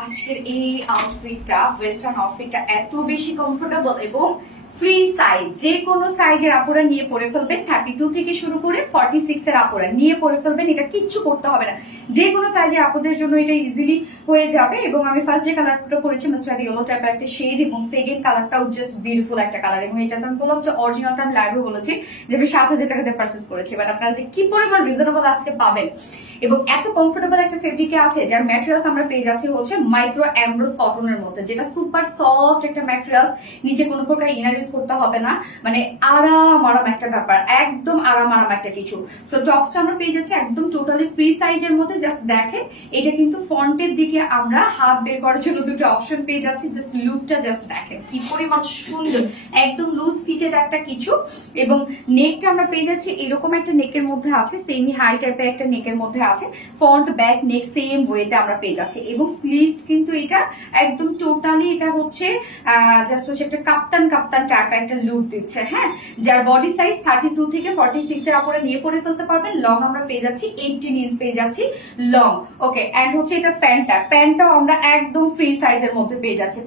আজকের এই আউটফিটটা ওয়েস্টার্ন আউটফিটটা এত বেশি কমফোর্টেবল এবং ফ্রি সাইজ, যে কোনো সাইজের আপুরা নিয়ে পরে ফেলবেন। 32 থেকে শুরু করে 46 এর আপুরা নিয়ে পরে ফেলবেন, এটা কিচ্ছু করতে হবে না। যে কোনো সাইজের আপুদের জন্য এটা ইজিলি হয়ে যাবে। এবং আমি ফার্স্ট যে কালারটা পরেছি মাস্টার্ড ইয়েলো টাইপের একটা শেড, এবং সেকেন্ড কালারটাও জাস্ট বিউটিফুল একটা কালার। এবং এটা আমি বললাম যে অরিজিনালটা আমি লাইভে বলেছি যে আমি 7,000 টাকাতে পারচেস করেছি, বাট আপনারা যে কি পরিমাণ রিজনেবল আজকে পাবেন এবং এত কমফোর্টেবল একটা ফেব্রিকে আছে, যার ম্যাটেরিয়ালস আমরা পেয়ে যাচ্ছি হচ্ছে মাইক্রো এমব্রোস কটনের মধ্যে, যেটা সুপার সফট একটা ম্যাটেরিয়ালস। নিচে কোনো প্রকার ইনার ইউজ করতে হবে না, মানে আরাম একটা ব্যাপার, একদম আরাম একটা কিছু। সো টপসটা আমরা পেয়ে যাচ্ছি একদম টোটালি ফ্রি সাইজের মধ্যে। জাস্ট দেখেন, এটা কিন্তু ফ্রন্টের দিকে আমরা হাত বের করার জন্য দুটো অপশন পেয়ে যাচ্ছি। জাস্ট লুকটা জাস্ট দেখেন কি পরিমাণ সুন্দর, একদম লুজ ফিটেড একটা কিছু। এবং নেকটা আমরা পেয়ে যাচ্ছি এরকম একটা নেকের মধ্যে আছে, সেমি হাই টাইপের একটা নেকের মধ্যে আছে। ফ্রন্ট ব্যাক নেক সেম ওয়েতে আমরা পেয়ে যাচ্ছি। এবং স্লিভস কিন্তু এটা একদম টোটালি এটা হচ্ছে জাস্ট হচ্ছে একটা কাপ্তান টাইপের একটা লুক দিচ্ছে। হ্যাঁ, যার বডি সাইজ 32 থেকে 46 এর উপরে নিয়ে পরে ফেলতে পারবেন। লং আমরা পেয়ে যাচ্ছি 18 ইঞ্চ পেয়ে যাচ্ছি লং। ওকে, এন্ড হচ্ছে এটা প্যান্টটাও আমরা একদম ফ্রি সাইজের মধ্যে পেয়ে যাচ্ছি।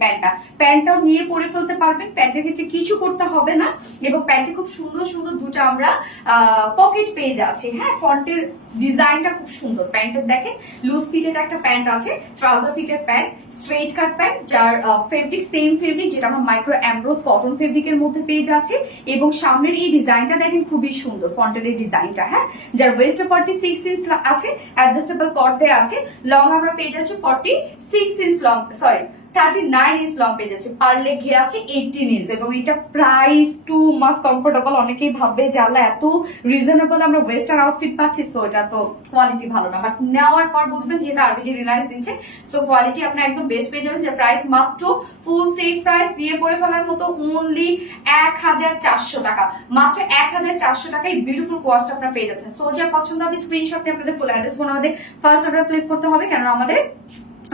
প্যান্টটাও নিয়ে পরে ফেলতে পারবেন, প্যান্টের ক্ষেত্রে কিছু করতে হবে না। এবং প্যান্টে খুব সুন্দর সুন্দর দুটো আমরা পকেট পেয়ে যাচ্ছি। হ্যাঁ, ফ্রন্টের ডিজাইনটা খুব সুন্দর। প্যান্টের দেখেন লুজ ফিটেড একটা প্যান্ট আছে, ট্রাউজার ফিটেড প্যান্ট, স্ট্রেট কাট প্যান্ট, যার ফেব্রিক সেম ফেব্রিক যেটা আমরা মাইক্রো এমব্রোস কটন ফেব্রিকের মধ্যে পেয়ে যাচ্ছি। এবং সামনের এই ডিজাইনটা দেখেন খুবই সুন্দর, ফ্রন্টের এই ডিজাইনটা। হ্যাঁ, যার ওয়েস্ট 46 ইঞ্চ আছে, অ্যাডজাস্টেবল কট দেয়া আছে। লং আমরা পেয়ে যাচ্ছি 46 inch long, sorry 39 inch long পেয়ে যাচ্ছে। পারলে ঘের আছে 18 ইঞ্চ। এবং এটা প্রাইস টু মাস কমফোর্টেবল। অনেকেই ভাববে যে আল্লাহ এত রিজনেবল আমরা ওয়েস্টার্ন আউটফিট পাচ্ছি, সো এটা তো কোয়ালিটি ভালো না, বাট নেওয়ার পর বুঝবেন যেহেতু আরবিডি রিলায়েন্স দিচ্ছে, সো কোয়ালিটি আপনার একদম বেস্ট পেয়ে যাবেন। যে প্রাইস মাত্র ফুল সেট প্রাইস দিয়ে পরে ফেলার মতো অনলি 1,400 টাকা। মাত্র 1,400 টাকায় বিউটিফুল কোয়াস্ট আপনারা পেয়ে যাচ্ছেন। সো যা পছন্দ হবে স্ক্রিনশট নিয়ে আপনাদের ফুল অ্যাড্রেস আমাদের ফার্স্ট অর্ডার প্লেস করতে হবে, কারণ আমাদের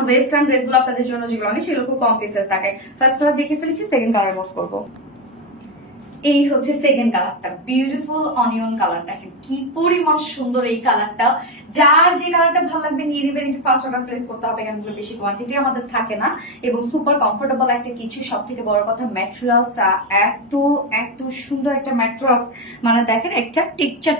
ওয়েস্টার্ন ড্রেসগুলো আপনাদের জন্য যেগুলো অনেক সেগুলো খুব কম পিসেস থাকে। ফার্স্ট কালার দেখে ফেলেছি, সেকেন্ড কালার ওয়াশ করবো। এই হচ্ছে সেকেন্ড কালারটা, বিউটিফুল অনিয়ন কালার। দেখেন কি পরিমাণ সুন্দর এই কালারটা। যার যে কালারটা ভালো লাগবে নিয়ে নেবেন, একটু ফার্স্ট অর্ডার প্লেস করতে হবে, কারণ বেশি কোয়ান্টিটি আমাদের থাকে না। এবং সুপার কমফোর্টেবল একটা কিছু। সব থেকে বড় কথা ম্যাটেরিয়ালসটা এত সুন্দর একটা ম্যাটেরিয়ালস, মানে দেখেন একটা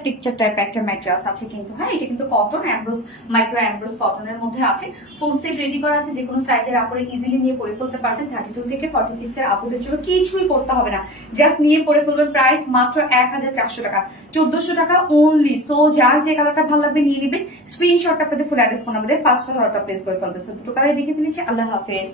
টিকচার টাইপ একটা ম্যাটেরিয়ালস আছে কিন্তু। হ্যাঁ, এটা কিন্তু কটন এমব্রোস, মাইক্রো এমব্রোস কটনের মধ্যে আছে। ফুল সেট রেডি করা আছে, যে কোনো সাইজের আপুরে ইজিলি নিয়ে পরে ফেলতে পারবেন। 32 থেকে 46 এর আপুদের জন্য কিছুই করতে হবে না, জাস্ট নিয়ে পরে ফেলবেন। প্রাইস মাত্র 1,400 টাকা, 1,400 টাকা অনলি। সো যার যে কালারটা ভালো লাগবে নিয়ে নেবেন। স্ক্রিনশটটা আপনাদের ফুল অ্যাড্রেস ফোন আমাদের ফার্স্ট অর্ডার প্লেস করে ফেলবেন। দুটো কালার দেখে ফেলেছি। আল্লাহ হাফেজ।